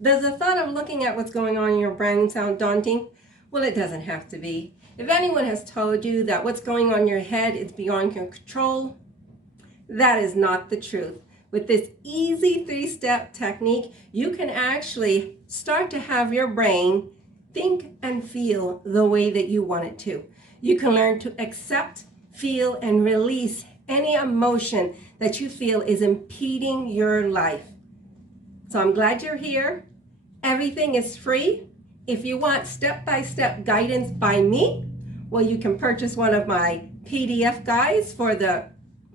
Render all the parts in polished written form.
Does the thought of looking at what's going on in your brain sound daunting? Well, it doesn't have to be. If anyone has told you that what's going on in your head is beyond your control, that is not the truth. With this easy 3-step technique, you can actually start to have your brain think and feel the way that you want it to. You can learn to accept, feel, and release any emotion that you feel is impeding your life. So I'm glad you're here. Everything is free. If you want step-by-step guidance by me, well, you can purchase one of my PDF guides for the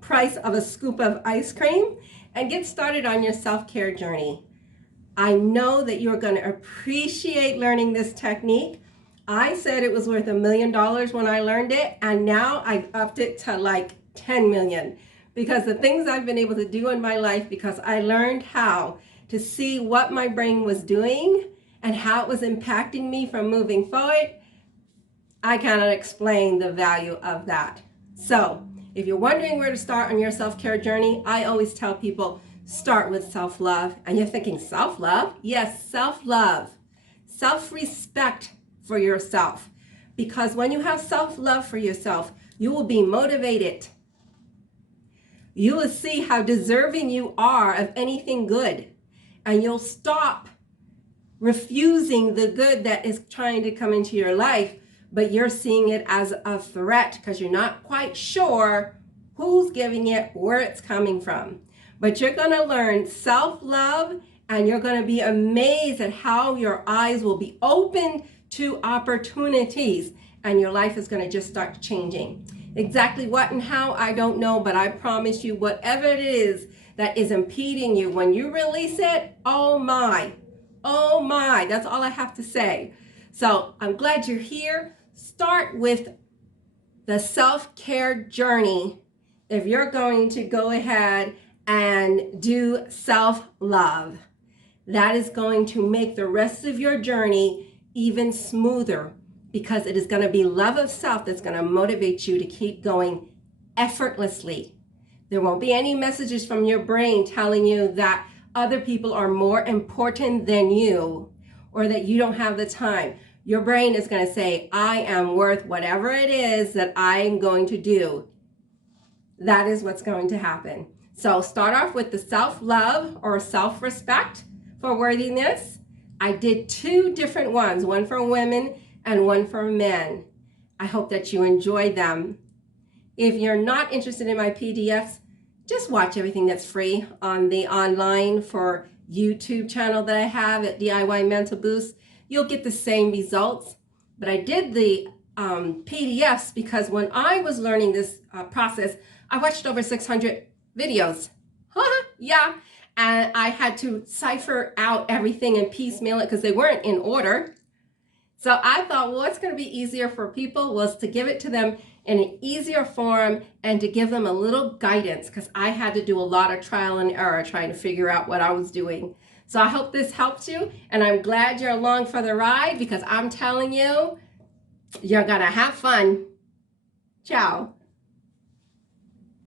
price of a scoop of ice cream and get started on your self-care journey. I know that you're going to appreciate learning this technique. I said it was worth $1 million when I learned it, and now I've upped it to like 10 million because the things I've been able to do in my life because I learned how to see what my brain was doing and how it was impacting me from moving forward. I cannot explain the value of that. So if you're wondering where to start on your self-care journey, I always tell people, start with self-love. And you're thinking, self-love? Yes, self-love. Self-respect for yourself. Because when you have self-love for yourself, you will be motivated. You will see how deserving you are of anything good. And you'll stop refusing the good that is trying to come into your life, but you're seeing it as a threat because you're not quite sure who's giving it, where it's coming from. But you're going to learn self-love, and you're going to be amazed at how your eyes will be opened to opportunities, and your life is going to just start changing. Exactly what and how, I don't know, but I promise you, whatever it is that is impeding you, when you release it, oh my, that's all I have to say. So I'm glad you're here. Start with the self-care journey if you're going to go ahead and do self-love. That is going to make the rest of your journey even smoother because it is going to be love of self that's going to motivate you to keep going effortlessly. There won't be any messages from your brain telling you that other people are more important than you or that you don't have the time. Your brain is going to say, I am worth whatever it is that I'm going to do. That is what's going to happen. So start off with the self-love or self-respect for worthiness. I did 2 different ones, one for women and one for men. I hope that you enjoyed them. If you're not interested in my PDFs, just watch everything that's free on the online for YouTube channel that I have at DIY Mental Boost. You'll get the same results. But I did the PDFs because when I was learning this process, I watched over 600 videos. Yeah. And I had to cipher out everything and piecemeal it because they weren't in order. So I thought, well, what's going to be easier for people was to give it to them in an easier form and to give them a little guidance because I had to do a lot of trial and error trying to figure out what I was doing. So I hope this helps you, and I'm glad you're along for the ride because I'm telling you, you're going to have fun. Ciao.